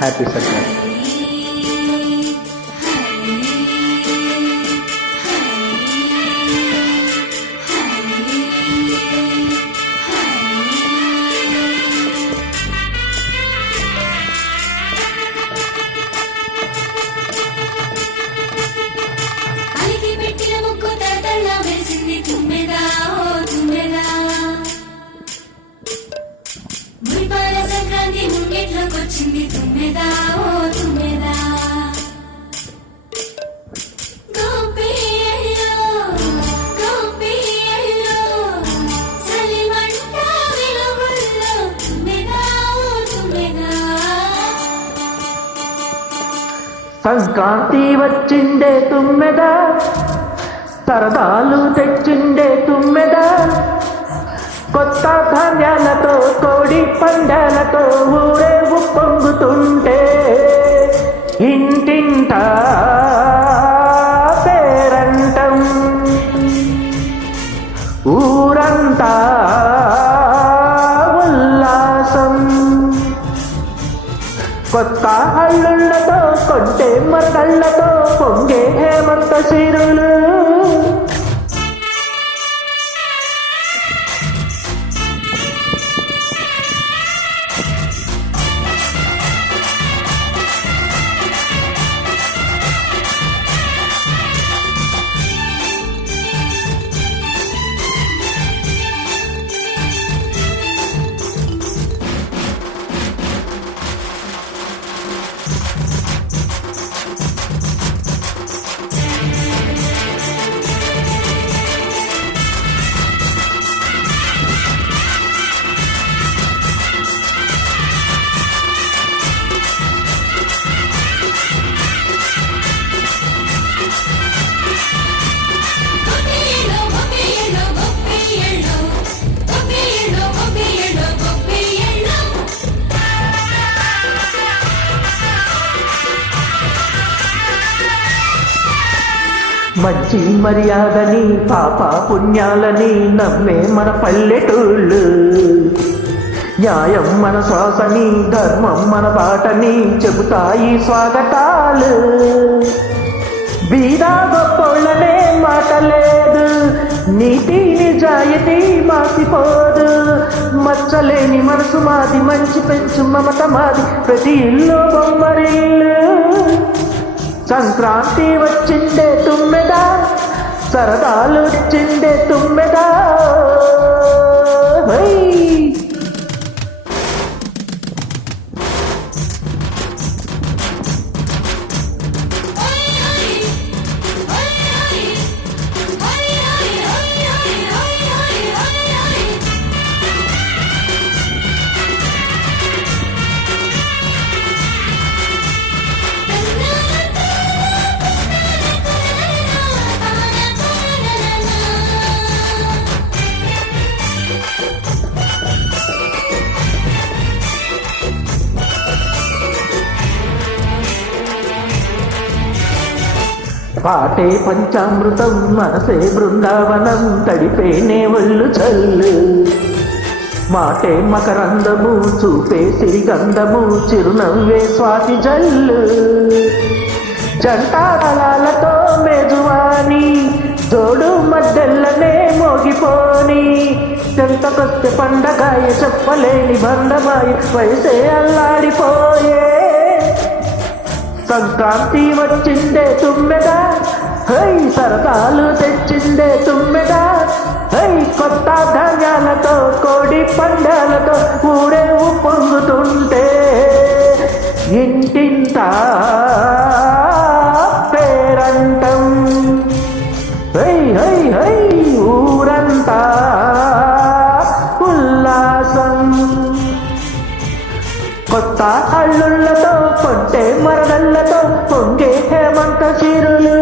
Happy Sankranti. Sankranti ముంగిట్లోకొచ్చింది తుమ్మెదా ఓ తుమ్మెదా గోపియల్లో గోపియల్లో చలిమంట వెలుగుల్లో తుమ్మెదా ఓ తుమ్మెదా. సంక్రాంతి వచ్చిండే తుమ్మెదా, సరదాలు తెచ్చిండే తుమ్మెదా, కొత్త ధాన్యాలతో కోడి పందాలతో ఊరేగు పొంగుతుంటే ఇంటింట పేరంటం, ఊరంతా ఉల్లాసం. కొత్త అల్లుళ్ళతో కొంటే మరకళ్ళతో పొంగే హేమంత సిరులు. మంచి మర్యాదని పాప పుణ్యాలని నమ్మే మన పల్లెటూళ్ళు, న్యాయం మన శ్వాసని ధర్మం మన బాటని చెబుతాయి స్వాగతాలు. బీదా గొప్పోళ్ళనే మాట లేదు, నీతి నిజాయితీ మాసిపోదు. మచ్చలేని మనసు మాది, మంచి పెంచు మమత మాది, ప్రతి ఇల్లు బొమ్మరిల్లు. సంక్రాంతి వచ్చిండే తుమ్మెదా, సరదాలు వచ్చిండే తుమ్మెదా. పాటే పంచామృతం, మనసే బృందావనం, తడిపేనే ఒళ్ళు చల్లు. మాటే మకరందము, చూపే సిరిగంధము, చిరునవ్వే స్వాతి జల్లు. జంటాలతో మేజువాని, జోడు మద్దెల్లనే మోగిపోని. చెంతకొస్తే పండగాయ, చెప్పలేని బంధమాయ, వయసే అల్లాడిపోయే. సంక్రాంతి వచ్చిండే తుమ్మెదా, హై సరదాలు తెచ్చిండే తుమ్మెదా, హై కొత్త ధాన్యాలతో కోడి పందాలతో ఊరేగు పొంగుతుంటే ఇంటింట పేరంటం. హై హై హై ఊరంతా ఉల్లాసం. కొత్త అల్లుళ్ళతో కొంటే మరదళ్ళతో పొంగే హేమంత సిరులు.